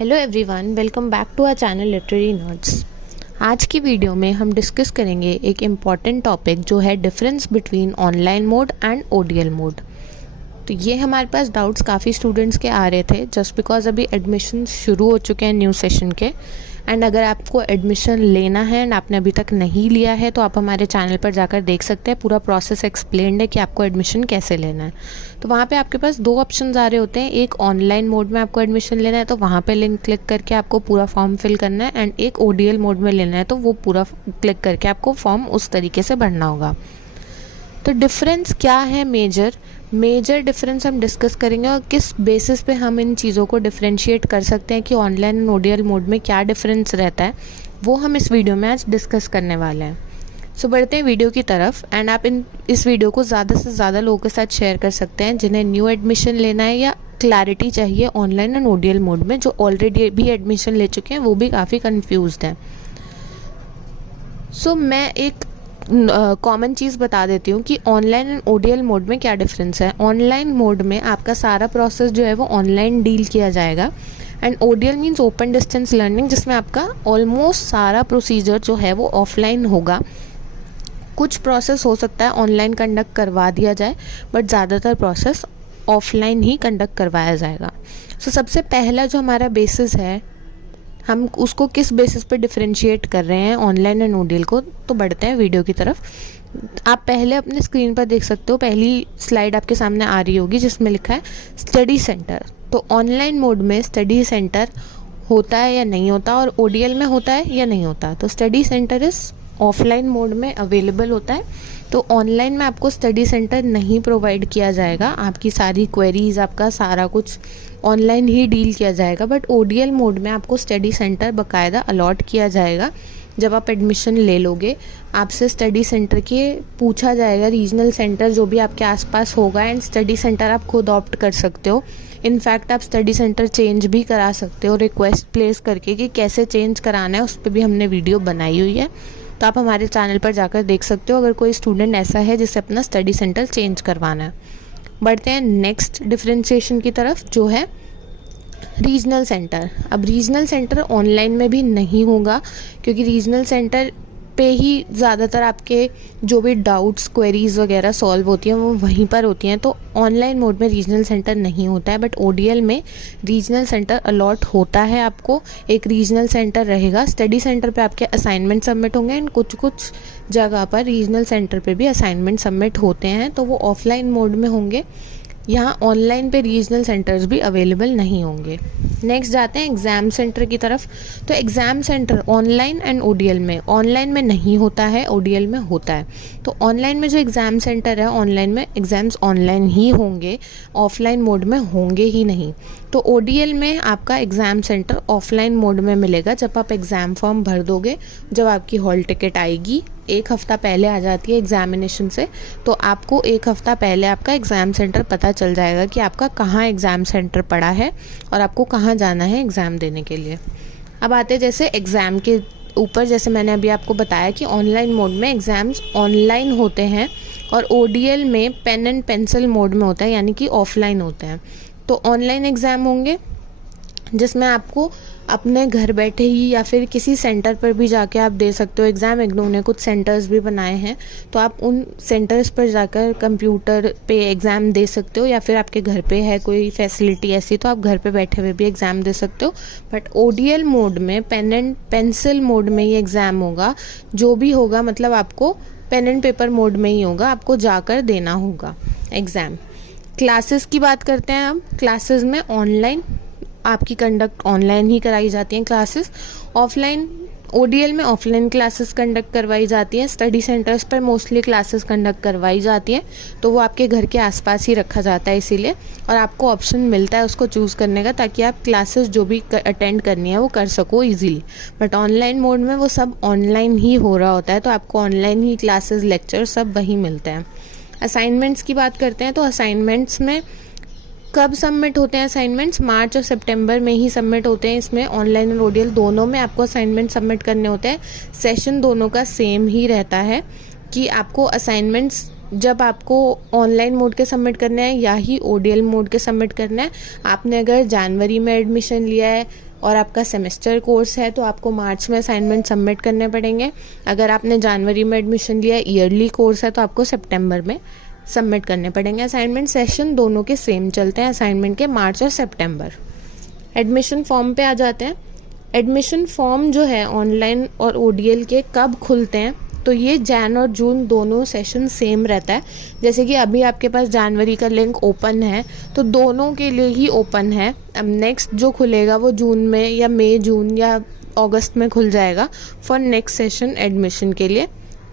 Hello everyone, welcome back to our channel literary nerds. आज की video में हम डिस्कस करेंगे एक इम्पॉर्टेंट टॉपिक जो है difference between online mode and ODL mode. तो ये हमारे पास डाउट्स काफ़ी स्टूडेंट्स के आ रहे थे जस्ट बिकॉज अभी एडमिशन शुरू हो चुके हैं न्यू सेशन के। एंड अगर आपको एडमिशन लेना है एंड आपने अभी तक नहीं लिया है तो आप हमारे चैनल पर जाकर देख सकते हैं, पूरा प्रोसेस एक्सप्लेन्ड है कि आपको एडमिशन कैसे लेना है। तो वहाँ पे आपके पास दो ऑप्शंस आ रहे होते हैं, एक ऑनलाइन मोड में आपको एडमिशन लेना है तो वहाँ पे लिंक क्लिक करके आपको पूरा फॉर्म फिल करना है, एंड एक ओडीएल मोड में लेना है तो वो पूरा क्लिक करके आपको फॉर्म उस तरीके से भरना होगा। तो डिफरेंस क्या है, मेजर डिफरेंस हम डिस्कस करेंगे और किस बेसिस पे हम इन चीज़ों को डिफरेंशिएट कर सकते हैं कि ऑनलाइन एंड ओडीएल मोड में क्या डिफरेंस रहता है, वो हम इस वीडियो में आज डिस्कस करने वाले हैं। सो बढ़ते हैं वीडियो की तरफ। एंड आप इस वीडियो को ज़्यादा से ज़्यादा लोगों के साथ शेयर कर सकते हैं जिन्हें न्यू एडमिशन लेना है या क्लैरिटी चाहिए ऑनलाइन एंड ओडीएल मोड में। जो ऑलरेडी भी एडमिशन ले चुके हैं वो भी काफ़ी कन्फ्यूज्ड हैं। सो मैं एक कॉमन चीज़ बता देती हूँ कि ऑनलाइन एंड ओडीएल मोड में क्या डिफरेंस है। ऑनलाइन मोड में आपका सारा प्रोसेस जो है वो ऑनलाइन डील किया जाएगा, and ODL means open distance learning, जिसमें आपका ऑलमोस्ट सारा प्रोसीजर जो है वो ऑफलाइन होगा। कुछ प्रोसेस हो सकता है ऑनलाइन कंडक्ट करवा दिया जाए, बट ज़्यादातर प्रोसेस ऑफलाइन ही कंडक्ट करवाया जाएगा। सो सबसे पहला जो हमारा बेसिस है, हम उसको किस बेसिस पे डिफरेंशिएट कर रहे हैं ऑनलाइन एंड ओडीएल को। तो बढ़ते हैं वीडियो की तरफ। आप पहले अपने स्क्रीन पर देख सकते हो, पहली स्लाइड आपके सामने आ रही होगी जिसमें लिखा है स्टडी सेंटर। तो ऑनलाइन मोड में स्टडी सेंटर होता है या नहीं होता, और ओडीएल में होता है या नहीं होता। तो स्टडी सेंटर इस ऑफलाइन मोड में अवेलेबल होता है। तो ऑनलाइन में आपको स्टडी सेंटर नहीं प्रोवाइड किया जाएगा, आपकी सारी क्वेरीज, आपका सारा कुछ ऑनलाइन ही डील किया जाएगा। बट ओडीएल मोड में आपको स्टडी सेंटर बाकायदा अलॉट किया जाएगा। जब आप एडमिशन ले लोगे आपसे स्टडी सेंटर के पूछा जाएगा, रीजनल सेंटर जो भी आपके आसपास होगा, एंड स्टडी सेंटर आप खुद ऑप्ट कर सकते हो। इनफैक्ट आप स्टडी सेंटर चेंज भी करा सकते हो रिक्वेस्ट प्लेस करके कि कैसे चेंज कराना है, उस पर भी हमने वीडियो बनाई हुई है, तो आप हमारे चैनल पर जाकर देख सकते हो अगर कोई स्टूडेंट ऐसा है जिसे अपना स्टडी सेंटर चेंज करवाना है। बढ़ते हैं नेक्स्ट डिफरेंशिएशन की तरफ, जो है रीजनल सेंटर। अब रीजनल सेंटर ऑनलाइन में भी नहीं होगा, क्योंकि रीजनल सेंटर पे ही ज़्यादातर आपके जो भी डाउट्स, क्वेरीज वगैरह सॉल्व होती हैं वो वहीं पर होती हैं। तो ऑनलाइन मोड में रीजनल सेंटर नहीं होता है, बट ओडीएल में रीजनल सेंटर अलॉट होता है। आपको एक रीजनल सेंटर रहेगा, स्टडी सेंटर पे आपके असाइनमेंट सबमिट होंगे, एंड कुछ जगह पर रीजनल सेंटर पे भी असाइनमेंट सबमिट होते हैं, तो वो ऑफलाइन मोड में होंगे। यहाँ ऑनलाइन पे रीजनल सेंटर्स भी अवेलेबल नहीं होंगे। नेक्स्ट जाते हैं एग्ज़ाम सेंटर की तरफ। तो exam centre online and ODL में, ऑनलाइन में नहीं होता है, ओडीएल में होता है। तो ऑनलाइन में जो एग्ज़ाम सेंटर है, ऑनलाइन में एग्ज़ाम्स ऑनलाइन ही होंगे, ऑफलाइन मोड में होंगे ही नहीं। तो ओडीएल में आपका एग्ज़ाम सेंटर ऑफलाइन मोड में मिलेगा। जब आप एग्ज़ाम फॉर्म भर दोगे, जब आपकी हॉल टिकट आएगी, एक हफ़्ता पहले आ जाती है एग्जामिनेशन से, तो आपको एक हफ़्ता पहले आपका एग्ज़ाम सेंटर पता चल जाएगा कि आपका कहाँ एग्ज़ाम सेंटर पड़ा है और आपको कहाँ जाना है एग्ज़ाम देने के लिए। अब आते हैं जैसे एग्ज़ाम के ऊपर, जैसे मैंने अभी आपको बताया कि ऑनलाइन मोड में एग्ज़ाम्स ऑनलाइन होते हैं और ओडीएल में पेन एंड पेंसिल मोड में होता है, यानी कि ऑफलाइन होते हैं। तो ऑनलाइन एग्ज़ाम होंगे जिसमें आपको अपने घर बैठे ही या फिर किसी सेंटर पर भी जाके आप दे सकते हो एग्ज़ाम। इग्नू ने कुछ सेंटर्स भी बनाए हैं, तो आप उन सेंटर्स पर जाकर कंप्यूटर पे एग्ज़ाम दे सकते हो, या फिर आपके घर पे है कोई फैसिलिटी ऐसी तो आप घर पे बैठे हुए भी एग्ज़ाम दे सकते हो। बट ओडीएल मोड में पेन एंड पेंसिल मोड में ये एग्ज़ाम होगा। जो भी होगा मतलब आपको पेन एंड पेपर मोड में ही होगा, आपको जाकर देना होगा एग्ज़ाम। क्लासेस की बात करते हैं अब। क्लासेस में ऑनलाइन आपकी कंडक्ट ऑनलाइन ही कराई जाती हैं क्लासेस। ऑफलाइन ओडीएल में ऑफलाइन क्लासेस कंडक्ट करवाई जाती हैं। स्टडी सेंटर्स पर मोस्टली क्लासेस कंडक्ट करवाई जाती हैं, तो वो आपके घर के आसपास ही रखा जाता है इसीलिए, और आपको ऑप्शन मिलता है उसको चूज़ करने का, ताकि आप क्लासेस जो भी अटेंड करनी है वो कर सको ईजिली। बट ऑनलाइन मोड में वो सब ऑनलाइन ही हो रहा होता है, तो आपको ऑनलाइन ही क्लासेस, लेक्चर सब वहीं मिलते हैं। असाइनमेंट्स की बात करते हैं, तो असाइनमेंट्स में कब सबमिट होते हैं असाइनमेंट्स? मार्च और सितंबर में ही सबमिट होते हैं। इसमें ऑनलाइन और ओडीएल दोनों में आपको असाइनमेंट सबमिट करने होते हैं। सेशन दोनों का सेम ही रहता है कि आपको असाइनमेंट्स जब आपको ऑनलाइन मोड के सबमिट करना है या ही ओडीएल मोड के सबमिट करना है। आपने अगर जनवरी में एडमिशन लिया है और आपका सेमेस्टर कोर्स है तो आपको मार्च में असाइनमेंट सबमिट करने पड़ेंगे। अगर आपने जनवरी में एडमिशन लिया, ईयरली कोर्स है, तो आपको सितंबर में सबमिट करने पड़ेंगे असाइनमेंट। सेशन दोनों के सेम चलते हैं असाइनमेंट के, मार्च और सितंबर। एडमिशन फॉर्म पे आ जाते हैं। एडमिशन फॉर्म जो है ऑनलाइन और ओडीएल के कब खुलते हैं, तो ये जैन और जून दोनों सेशन सेम रहता है। जैसे कि अभी आपके पास जनवरी का लिंक ओपन है तो दोनों के लिए ही ओपन है। अब नेक्स्ट जो खुलेगा वो जून में या मई जून या अगस्त में खुल जाएगा फॉर नेक्स्ट सेशन एडमिशन के लिए।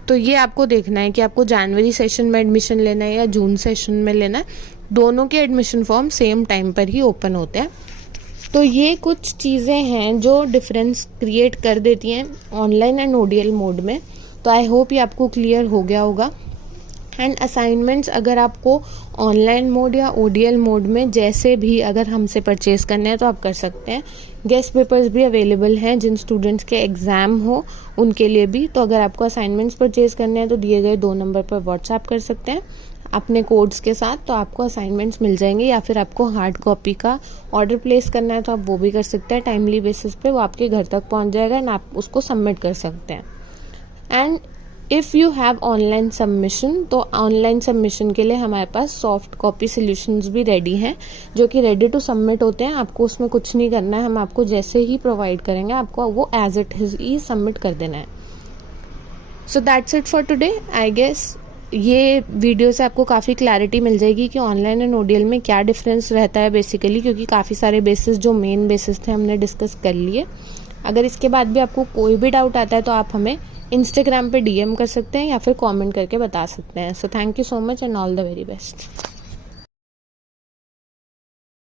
तो ये आपको देखना है कि आपको जनवरी सेशन में एडमिशन लेना है या जून सेशन में लेना है। दोनों के एडमिशन फॉर्म सेम टाइम पर ही ओपन होते हैं। तो ये कुछ चीज़ें हैं जो डिफरेंस क्रिएट कर देती हैं ऑनलाइन एंड ओडीएल मोड में। तो आई होप ये आपको क्लियर हो गया होगा। एंड असाइनमेंट्स अगर आपको ऑनलाइन मोड या ओडीएल मोड में जैसे भी अगर हमसे परचेज़ करने हैं तो आप कर सकते हैं। गेस्ट पेपर्स भी अवेलेबल हैं जिन स्टूडेंट्स के एग्ज़ाम हो उनके लिए भी। तो अगर आपको असाइनमेंट्स परचेज़ करने हैं तो दिए गए 2 नंबर पर व्हाट्सएप कर सकते हैं अपने कोड्स के साथ, तो आपको असाइनमेंट्स मिल जाएंगे। या फिर आपको हार्ड कॉपी का ऑर्डर प्लेस करना है तो आप वो भी कर सकते हैं। टाइमली बेसिस पे वो आपके घर तक पहुंच जाएगा एंड आप उसको सबमिट कर सकते हैं। And if you have online submission, तो ऑनलाइन सबमिशन के लिए हमारे पास सॉफ्ट कॉपी सॉल्यूशंस भी रेडी हैं जो कि रेडी टू सबमिट होते हैं। आपको उसमें कुछ नहीं करना है, हम आपको जैसे ही प्रोवाइड करेंगे आपको वो एज इट इज ही सबमिट कर देना है। So that's it for today. I guess ये वीडियो से आपको काफ़ी क्लैरिटी मिल जाएगी कि ऑनलाइन एंड ओडीएल में क्या डिफरेंस रहता है बेसिकली, क्योंकि काफ़ी सारे बेसिस जो मेन बेसिस थे हमने डिस्कस कर लिए। अगर इसके बाद भी आपको कोई भी डाउट आता है तो आप हमें इंस्टाग्राम पे डीएम कर सकते हैं या फिर कमेंट करके बता सकते हैं। So thank you so much and all the very best.